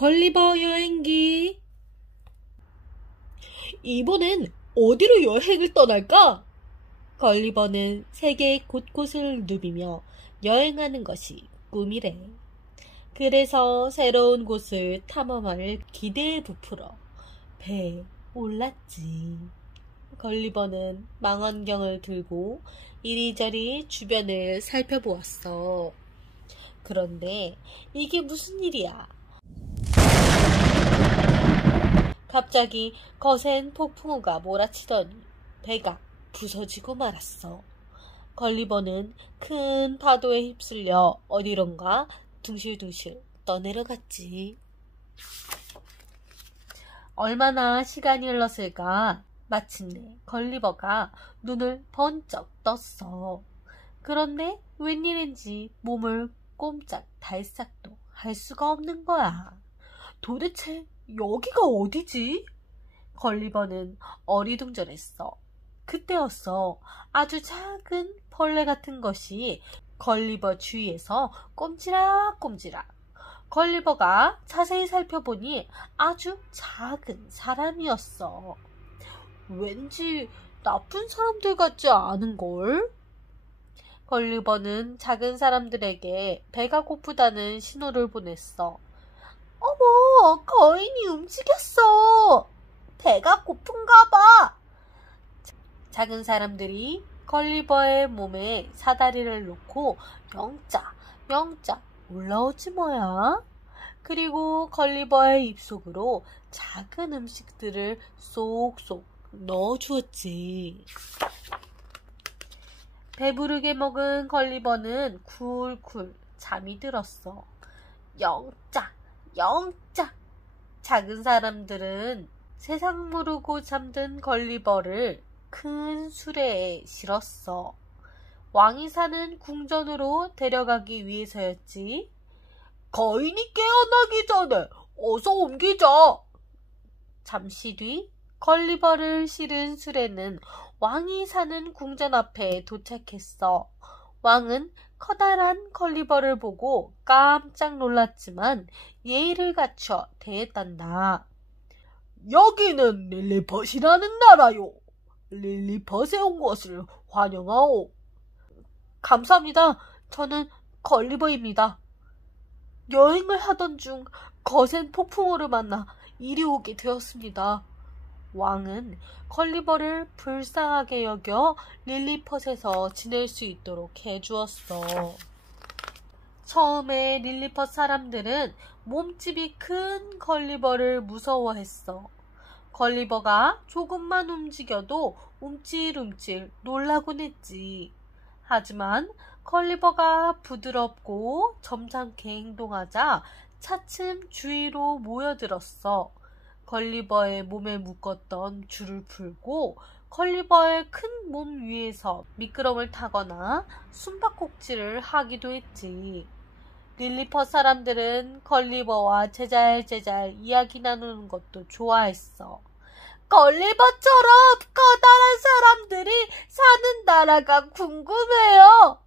걸리버 여행기. 이번엔 어디로 여행을 떠날까? 걸리버는 세계 곳곳을 누비며 여행하는 것이 꿈이래. 그래서 새로운 곳을 탐험할 기대에 부풀어 배에 올랐지. 걸리버는 망원경을 들고 이리저리 주변을 살펴보았어. 그런데 이게 무슨 일이야? 갑자기 거센 폭풍우가 몰아치더니 배가 부서지고 말았어. 걸리버는 큰 파도에 휩쓸려 어디론가 둥실둥실 떠내려갔지. 얼마나 시간이 흘렀을까? 마침내 걸리버가 눈을 번쩍 떴어. 그런데 웬일인지 몸을 꼼짝달싹도 할 수가 없는 거야. 도대체 여기가 어디지? 걸리버는 어리둥절했어. 그때였어. 아주 작은 벌레 같은 것이 걸리버 주위에서 꼼지락꼼지락. 걸리버가 자세히 살펴보니 아주 작은 사람이었어. 왠지 나쁜 사람들 같지 않은걸? 걸리버는 작은 사람들에게 배가 고프다는 신호를 보냈어. 어머, 거인이 움직였어. 배가 고픈가 봐. 작은 사람들이 걸리버의 몸에 사다리를 놓고 영짜 올라오지 뭐야. 그리고 걸리버의 입속으로 작은 음식들을 쏙쏙 넣어주었지. 배부르게 먹은 걸리버는 쿨쿨 잠이 들었어. 영짜. 작은 사람들은 세상 모르고 잠든 걸리버를 큰 수레에 실었어. 왕이 사는 궁전으로 데려가기 위해서였지. 거인이 깨어나기 전에 어서 옮기자. 잠시 뒤 걸리버를 실은 수레는 왕이 사는 궁전 앞에 도착했어. 왕은 커다란 걸리버를 보고 깜짝 놀랐지만 예의를 갖춰 대했단다. 여기는 릴리펫이라는 나라요. 릴리펫에 온 것을 환영하오. 감사합니다. 저는 걸리버입니다. 여행을 하던 중 거센 폭풍우를 만나 이리 오게 되었습니다. 왕은 걸리버를 불쌍하게 여겨 릴리펫에서 지낼 수 있도록 해주었어. 처음에 릴리펫 사람들은 몸집이 큰 걸리버를 무서워했어. 걸리버가 조금만 움직여도 움찔움찔 놀라곤 했지. 하지만 걸리버가 부드럽고 점잖게 행동하자 차츰 주위로 모여들었어. 걸리버의 몸에 묶었던 줄을 풀고 걸리버의 큰 몸 위에서 미끄럼을 타거나 숨바꼭질을 하기도 했지. 릴리펫 사람들은 걸리버와 제잘제잘 이야기 나누는 것도 좋아했어. 걸리버처럼 커다란 사람들이 사는 나라가 궁금해요.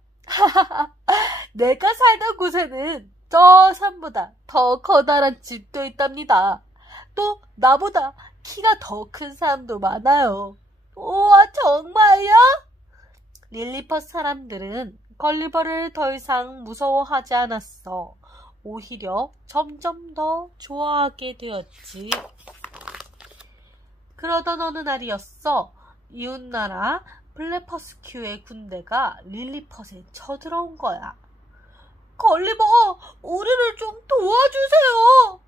내가 살던 곳에는 저 산보다 더 커다란 집도 있답니다. 또 나보다 키가 더 큰 사람도 많아요. 우와, 정말요? 릴리펫 사람들은 걸리버를 더 이상 무서워하지 않았어. 오히려 점점 더 좋아하게 되었지. 그러던 어느 날이었어. 이웃나라 블레퍼스큐의 군대가 릴리펫에 쳐들어온 거야. 걸리버, 우리를 좀 도와주세요.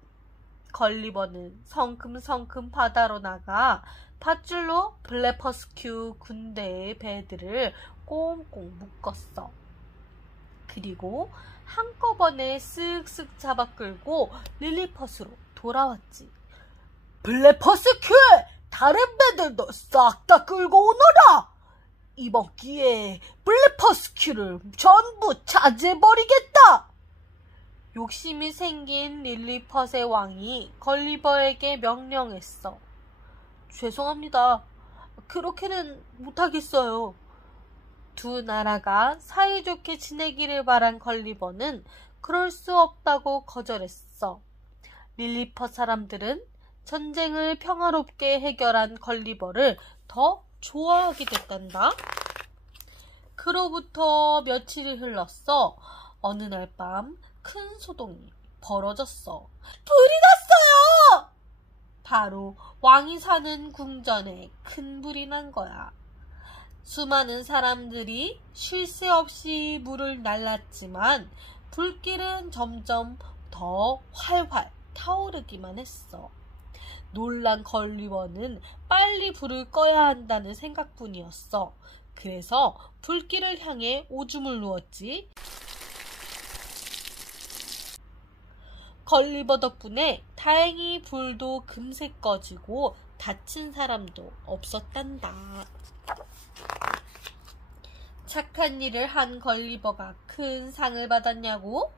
걸리버는 성큼성큼 바다로 나가 밧줄로 블레퍼스큐 군대의 배들을 꽁꽁 묶었어. 그리고 한꺼번에 쓱쓱 잡아 끌고 릴리펫으로 돌아왔지. 블레퍼스큐의 다른 배들도 싹 다 끌고 오너라. 이번 기회에 블레퍼스큐를 전부 차지해버리겠다. 욕심이 생긴 릴리펫의 왕이 걸리버에게 명령했어. 죄송합니다. 그렇게는 못하겠어요. 두 나라가 사이좋게 지내기를 바란 걸리버는 그럴 수 없다고 거절했어. 릴리퍼 사람들은 전쟁을 평화롭게 해결한 걸리버를 더 좋아하게 됐단다. 그로부터 며칠이 흘렀어. 어느 날 밤 큰 소동이 벌어졌어. 불이 났어요! 바로 왕이 사는 궁전에 큰 불이 난 거야. 수많은 사람들이 쉴 새 없이 물을 날랐지만 불길은 점점 더 활활 타오르기만 했어. 놀란 걸리버는 빨리 불을 꺼야 한다는 생각뿐이었어. 그래서 불길을 향해 오줌을 누웠지. 걸리버 덕분에 다행히 불도 금세 꺼지고 다친 사람도 없었단다. 착한 일을 한 걸리버가 큰 상을 받았냐고?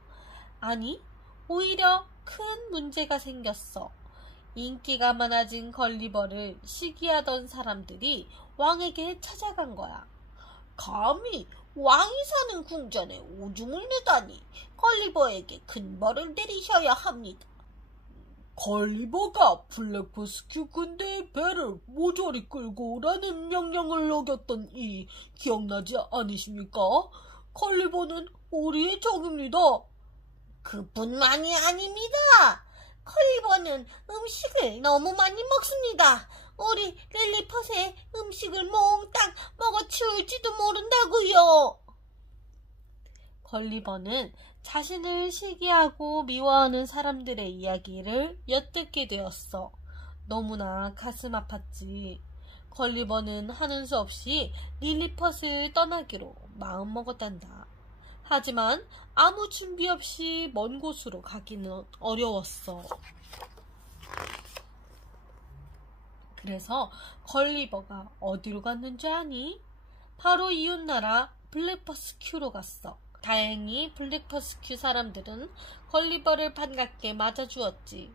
아니, 오히려 큰 문제가 생겼어. 인기가 많아진 걸리버를 시기하던 사람들이 왕에게 찾아간 거야. 감히 왕이 사는 궁전에 오줌을 누다니 걸리버에게 큰 벌을 내리셔야 합니다. 걸리버가 블랙퍼스큐 군대의 배를 모조리 끌고 오라는 명령을 어겼던 일이 기억나지 않으십니까? 걸리버는 우리의 적입니다. 그뿐만이 아닙니다. 걸리버는 음식을 너무 많이 먹습니다. 우리 릴리펫의 음식을 몽땅 먹어치울지도 모른다고요. 걸리버는 자신을 시기하고 미워하는 사람들의 이야기를 엿듣게 되었어. 너무나 가슴 아팠지. 걸리버는 하는 수 없이 릴리펫을 떠나기로 마음먹었단다. 하지만 아무 준비 없이 먼 곳으로 가기는 어려웠어. 그래서 걸리버가 어디로 갔는지 아니? 바로 이웃나라 블랙퍼스큐로 갔어. 다행히 블랙퍼스큐 사람들은 걸리버를 반갑게 맞아주었지.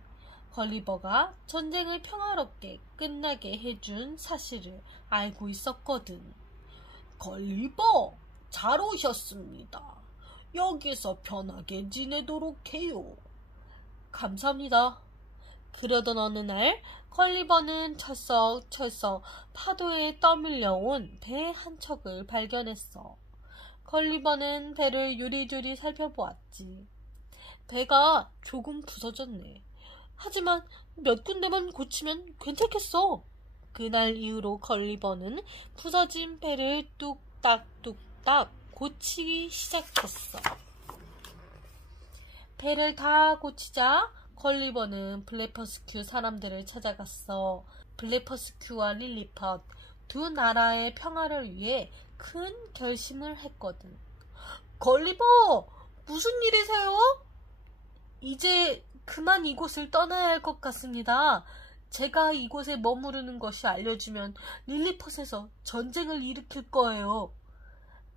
걸리버가 전쟁을 평화롭게 끝나게 해준 사실을 알고 있었거든. 걸리버, 잘 오셨습니다. 여기서 편하게 지내도록 해요. 감사합니다. 그러던 어느 날 걸리버는 철썩철썩 파도에 떠밀려온 배 한 척을 발견했어. 걸리버는 배를 요리조리 살펴보았지. 배가 조금 부서졌네. 하지만 몇 군데만 고치면 괜찮겠어. 그날 이후로 걸리버는 부서진 배를 뚝딱뚝딱 고치기 시작했어. 배를 다 고치자 걸리버는 블랙퍼스큐 사람들을 찾아갔어. 블랙퍼스큐와 릴리펫 두 나라의 평화를 위해 큰 결심을 했거든. 걸리버, 무슨 일이세요? 이제 그만 이곳을 떠나야 할 것 같습니다. 제가 이곳에 머무르는 것이 알려지면 릴리펫에서 전쟁을 일으킬 거예요.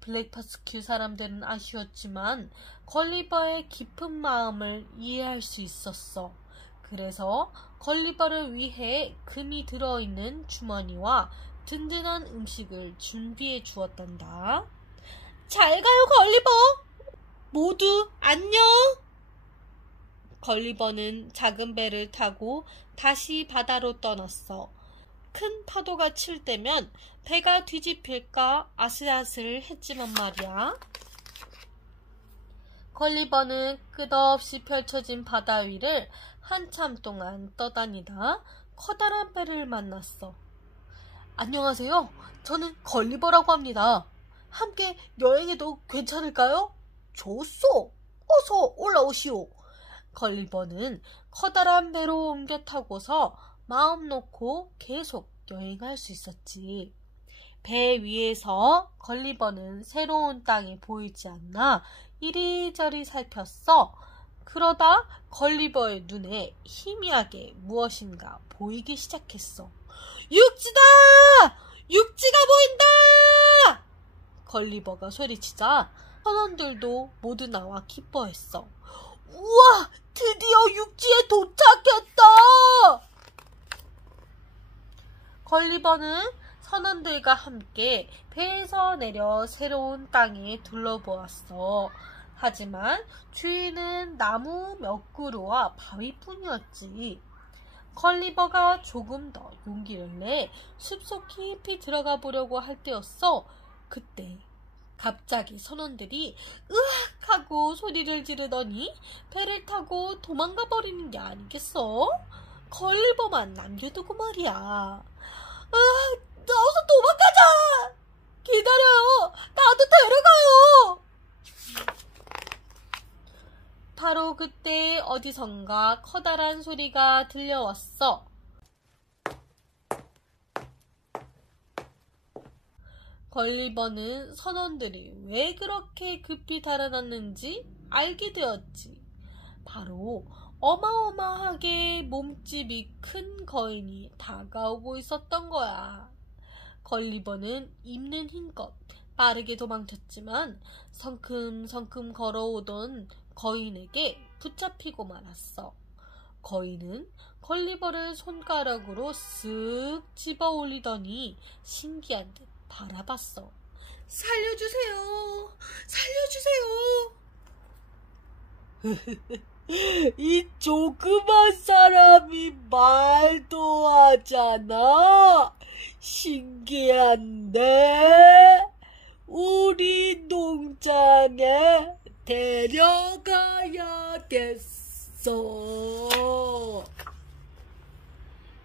블랙퍼스큐 사람들은 아쉬웠지만 걸리버의 깊은 마음을 이해할 수 있었어. 그래서 걸리버를 위해 금이 들어있는 주머니와 든든한 음식을 준비해 주었단다. 잘 가요, 걸리버. 모두 안녕. 걸리버는 작은 배를 타고 다시 바다로 떠났어. 큰 파도가 칠 때면 배가 뒤집힐까 아슬아슬했지만 말이야. 걸리버는 끝없이 펼쳐진 바다 위를 한참 동안 떠다니다 커다란 배를 만났어. 안녕하세요. 저는 걸리버라고 합니다. 함께 여행해도 괜찮을까요? 좋소. 어서 올라오시오. 걸리버는 커다란 배로 옮겨 타고서 마음 놓고 계속 여행할 수 있었지. 배 위에서 걸리버는 새로운 땅이 보이지 않나 이리저리 살폈어. 그러다 걸리버의 눈에 희미하게 무엇인가 보이기 시작했어. 육지다! 육지가 보인다! 걸리버가 소리치자 선원들도 모두 나와 기뻐했어. 우와! 드디어 육지에 도착했다! 걸리버는 선원들과 함께 배에서 내려 새로운 땅에 둘러보았어. 하지만 주인은 나무 몇 그루와 바위뿐이었지. 걸리버가 조금 더 용기를 내 숲속 깊이 들어가 보려고 할 때였어. 그때 갑자기 선원들이 으악 하고 소리를 지르더니 배를 타고 도망가 버리는 게 아니겠어? 걸리버만 남겨두고 말이야. 어서 도망가자! 기다려요! 나도 데려가요! 바로 그때 어디선가 커다란 소리가 들려왔어. 걸리버는 선원들이 왜 그렇게 급히 달아났는지 알게 되었지. 바로 어마어마하게 몸집이 큰 거인이 다가오고 있었던 거야. 걸리버는 입는 힘껏 빠르게 도망쳤지만 성큼성큼 걸어오던 거인에게 붙잡히고 말았어. 거인은 걸리버를 손가락으로 쓱 집어 올리더니 신기한 듯 바라봤어. 살려주세요! 살려주세요! 이 조그만 사람이 말도 하잖아. 신기한데? 우리 농장에 데려가야겠어.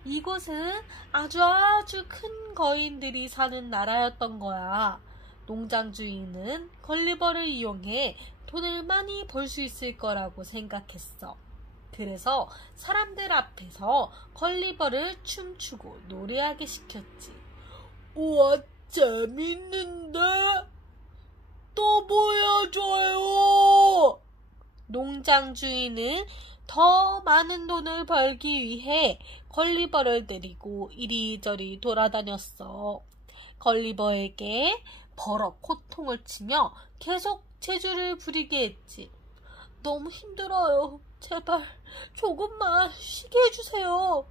이곳은 아주 큰 거인들이 사는 나라였던 거야. 농장 주인은 걸리버를 이용해 돈을 많이 벌 수 있을 거라고 생각했어. 그래서 사람들 앞에서 걸리버를 춤추고 노래하게 시켰지. 우와, 재밌는데? 또 보여줘요! 농장 주인은 더 많은 돈을 벌기 위해 걸리버를 데리고 이리저리 돌아다녔어. 걸리버에게 버럭 호통을 치며 계속 재주를 부리게 했지. 너무 힘들어요. 제발 조금만 쉬게 해주세요.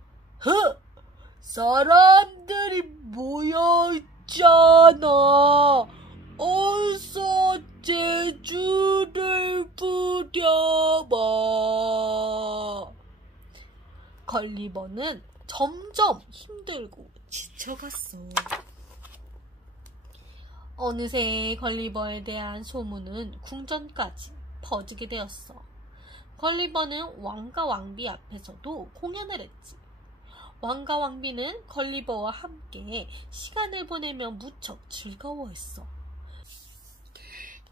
사람들이 모여있잖아. 어서 재주를 부려봐. 걸리버는 점점 힘들고 지쳐갔어. 어느새 걸리버에 대한 소문은 궁전까지 퍼지게 되었어. 걸리버는 왕과 왕비 앞에서도 공연을 했지. 왕과 왕비는 걸리버와 함께 시간을 보내며 무척 즐거워했어.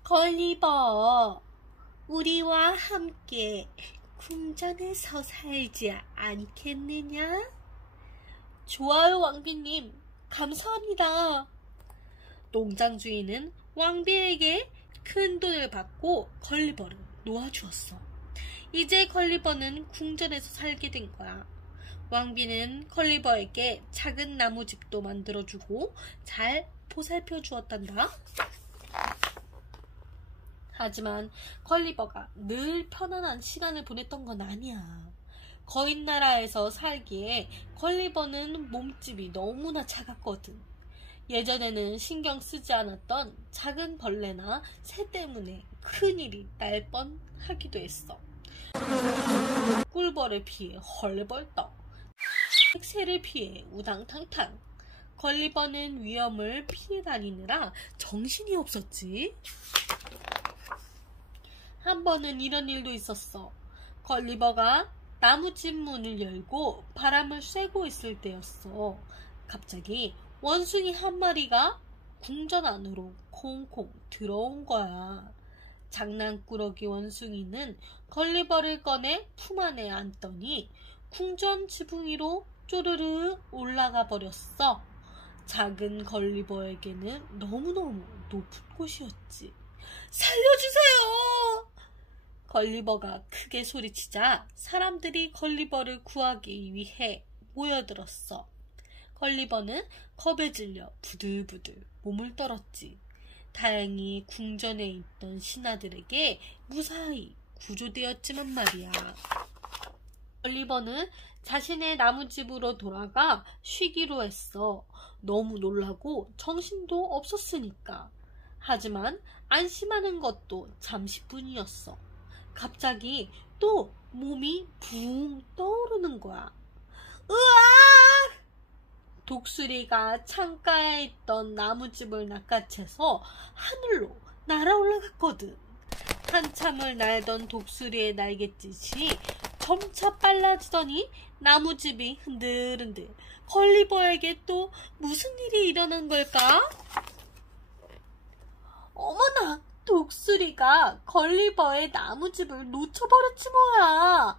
걸리버, 우리와 함께 궁전에서 살지 않겠느냐? 좋아요, 왕비님. 감사합니다. 농장 주인은 왕비에게 큰 돈을 받고 걸리버를 놓아주었어. 이제 걸리버는 궁전에서 살게 된 거야. 왕비는 걸리버에게 작은 나무집도 만들어주고 잘 보살펴 주었단다. 하지만 걸리버가 늘 편안한 시간을 보냈던 건 아니야. 거인 나라에서 살기에 걸리버는 몸집이 너무나 작았거든. 예전에는 신경 쓰지 않았던 작은 벌레나 새 때문에 큰일이 날 뻔하기도 했어. 꿀벌을 피해 헐벌떡, 새를 피해 우당탕탕. 걸리버는 위험을 피해 다니느라 정신이 없었지. 한 번은 이런 일도 있었어. 걸리버가 나무집 문을 열고 바람을 쐬고 있을 때였어. 갑자기 원숭이 한 마리가 궁전 안으로 콩콩 들어온 거야. 장난꾸러기 원숭이는 걸리버를 꺼내 품 안에 안더니 궁전 지붕 위로 쪼르르 올라가 버렸어. 작은 걸리버에게는 너무너무 높은 곳이었지. 살려주세요! 걸리버가 크게 소리치자 사람들이 걸리버를 구하기 위해 모여들었어. 걸리버는 겁에 질려 부들부들 몸을 떨었지. 다행히 궁전에 있던 신하들에게 무사히 구조되었지만 말이야. 걸리버는 자신의 나무집으로 돌아가 쉬기로 했어. 너무 놀라고 정신도 없었으니까. 하지만 안심하는 것도 잠시뿐이었어. 갑자기 또 몸이 붕 떠오르는 거야. 으악! 독수리가 창가에 있던 나무집을 낚아채서 하늘로 날아 올라갔거든. 한참을 날던 독수리의 날갯짓이 점차 빨라지더니 나무집이 흔들흔들. 걸리버에게 또 무슨 일이 일어난 걸까? 어머나! 독수리가 걸리버의 나무집을 놓쳐버렸지 뭐야.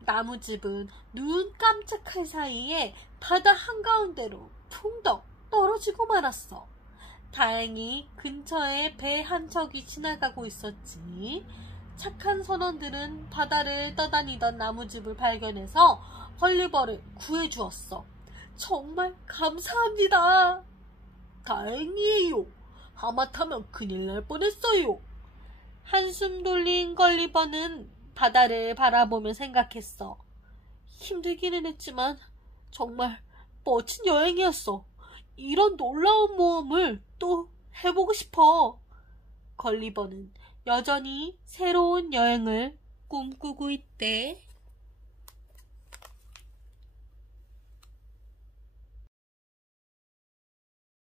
나무집은 눈 깜짝할 사이에 바다 한가운데로 풍덩 떨어지고 말았어. 다행히 근처에 배 한 척이 지나가고 있었지. 착한 선원들은 바다를 떠다니던 나무집을 발견해서 걸리버를 구해주었어. 정말 감사합니다. 다행이에요. 하마터면 큰일 날 뻔했어요. 한숨 돌린 걸리버는 바다를 바라보며 생각했어. 힘들기는 했지만 정말 멋진 여행이었어. 이런 놀라운 모험을 또 해보고 싶어. 걸리버는 여전히 새로운 여행을 꿈꾸고 있대.